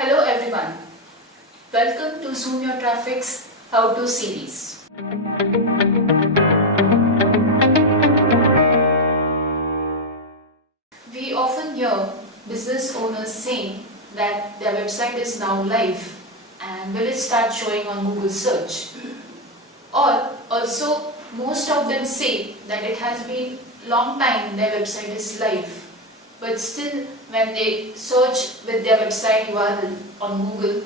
Hello everyone, welcome to Zoom Your Traffic's How To series. We often hear business owners saying that their website is now live and will it start showing on Google search. Or also most of them say that it has been long time their website is live, but still when they search with their website URL on Google,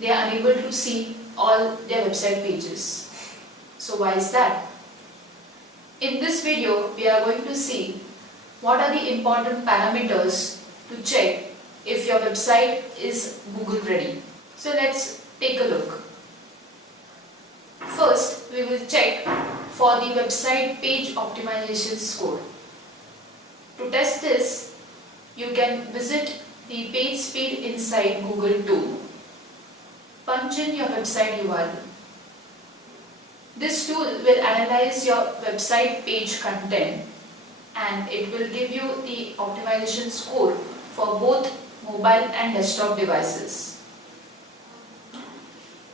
they are unable to see all their website pages. So why is that? In this video, we are going to see what are the important parameters to check if your website is Google ready. So let's take a look. First, we will check for the website page optimization score. To test this, you can visit the page speed inside Google tool. Punch in your website URL. This tool will analyze your website page content and it will give you the optimization score for both mobile and desktop devices.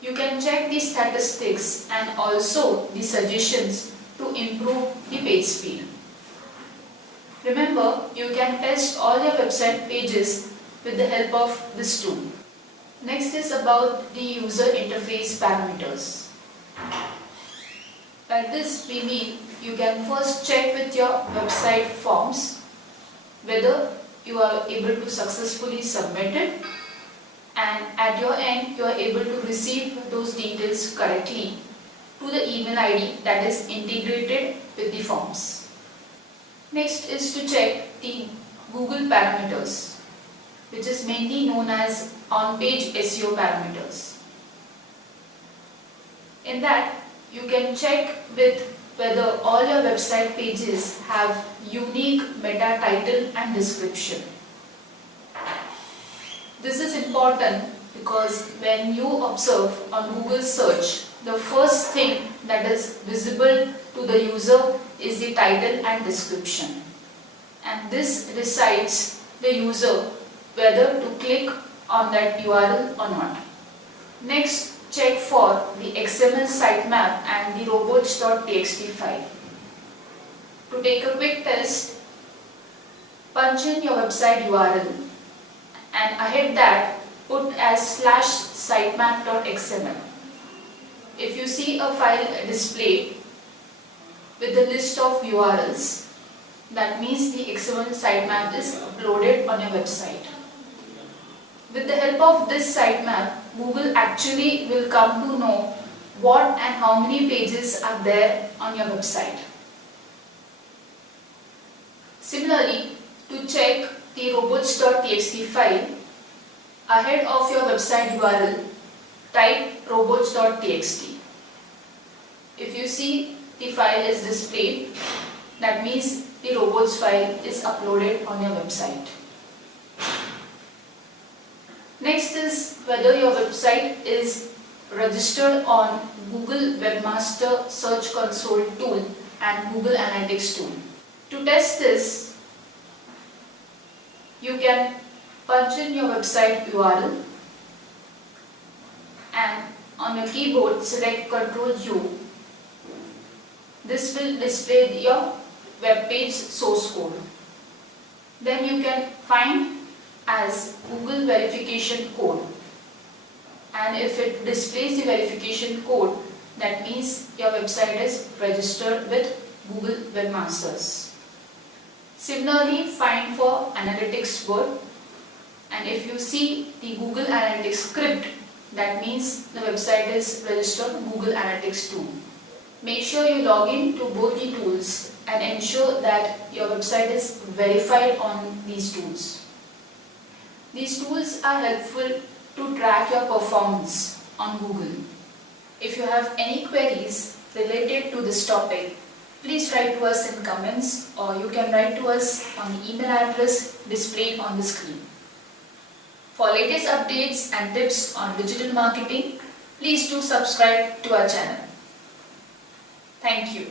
You can check the statistics and also the suggestions to improve the page speed. Remember, you can test all your website pages with the help of this tool. Next is about the user interface parameters. By this we mean you can first check with your website forms whether you are able to successfully submit it, and at your end you are able to receive those details correctly to the email ID that is integrated with the forms. Next is to check the Google parameters, which is mainly known as on-page SEO parameters. In that, you can check with whether all your website pages have unique meta title and description. This is important because when you observe on Google search, the first thing that is visible to the user is the title and description. And this decides the user whether to click on that URL or not. Next, check for the XML Sitemap and the Robots.txt file. To take a quick test, punch in your website URL and ahead that put as /sitemap.xml. If you see a file displayed with the list of URLs, that means the XML sitemap is uploaded on your website. With the help of this sitemap, Google actually will come to know what and how many pages are there on your website. Similarly, to check the robots.txt file, ahead of your website URL, type robots.txt. If you see the file is displayed, that means the robots file is uploaded on your website. Next is whether your website is registered on Google Webmaster Search Console tool and Google Analytics tool. To test this, you can punch in your website URL and on your keyboard select Cntrl+U. This will display your web page source code. Then you can find as Google verification code, and if it displays the verification code, that means your website is registered with Google Webmasters. Similarly, find for Analytics word, and if you see the Google Analytics script, that means the website is registered Google Analytics 2. Make sure you log in to both the tools and ensure that your website is verified on these tools. These tools are helpful to track your performance on Google. If you have any queries related to this topic, please write to us in comments or you can write to us on the email address displayed on the screen. For latest updates and tips on digital marketing, please do subscribe to our channel. Thank you.